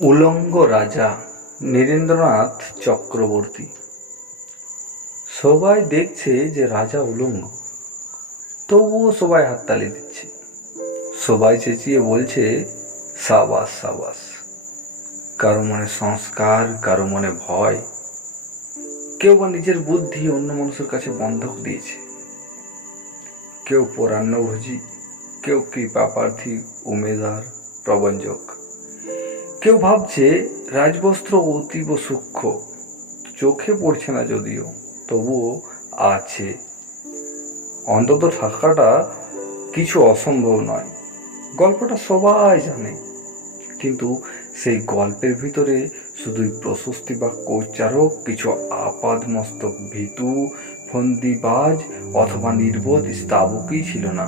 উলঙ্গ রাজা নীরেন্দ্রনাথ চক্রবর্তী। সবাই দেখছে যে রাজা উলঙ্গ। তবুও সবাই হাততালি দিচ্ছে। সবাই চেঁচিয়ে বলছে, সাবাস সাবাস। কারও মনে সংস্কার, কারও মনে ভয়। কেউ বা নিজের বুদ্ধি অন্য মানুষের কাছে বন্ধক দিয়েছে। কেউ পরান্নভোজী, কেউ কৃপাপ্রার্থী, উমেদার, প্রবঞ্জক। কেউ ভাবছে রাজবস্ত্র অতীব সূক্ষ্ম। চোখে পড়ছে না যদিও, তবুও আছে। অন্তত থাকাটা কিছু অসম্ভব নয়। গল্পটা সবাই জানে, কিন্তু সেই গল্পের ভিতরে শুধুই প্রশস্তি বা উচ্চারক কিছু আপাদ মস্তক, ভীতু, ফন্দিবাজ অথবা নির্বোধ স্তাবকই ছিল না।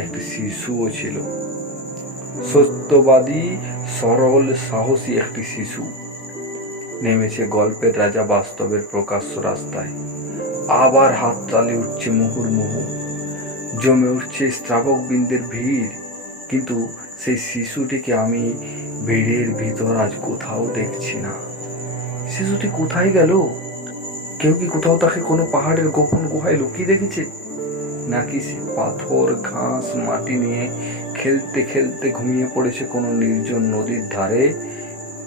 একটি শিশুও ছিল। সত্যবাদী, সরল, সাহসী একটি শিশু। নেমেছে গল্পের রাজা বাস্তবের প্রকাশ্য রাস্তায়। আবার হাততালি উঠছে মুহুর্মুহু জমে উঠছে স্ত্রাবক বিন্দের ভিড়। কিন্তু সেই শিশুটিকে আমি ভিড়ের ভিতর আজ কোথাও দেখছি না। শিশুটি কোথায় গেল? কেউ কি কোথাও তাকে কোনো পাহাড়ের গোপন গুহায় লুকিয়ে রেখেছে নাকি সে পাথর, ঘাস, মাটি নিয়ে খেলতে খেলতে ঘুমিয়ে পড়েছে কোনো নির্জন নদীর ধারে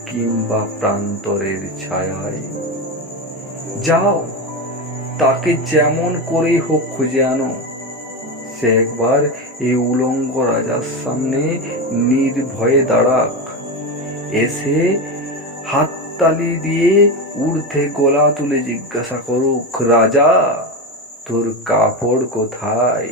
কিংবা প্রান্তরের ছায়ায়? যাও, তাকে যেমন করেই হোক খুঁজে আনো। সে একবার এই উলঙ্গ রাজার সামনে নির্ভয়ে দাঁড়াক। এসে হাততালি দিয়ে ঊর্ধ্বে গলা তুলে জিজ্ঞাসা করুক, রাজা তোর কাপড় কোথায়?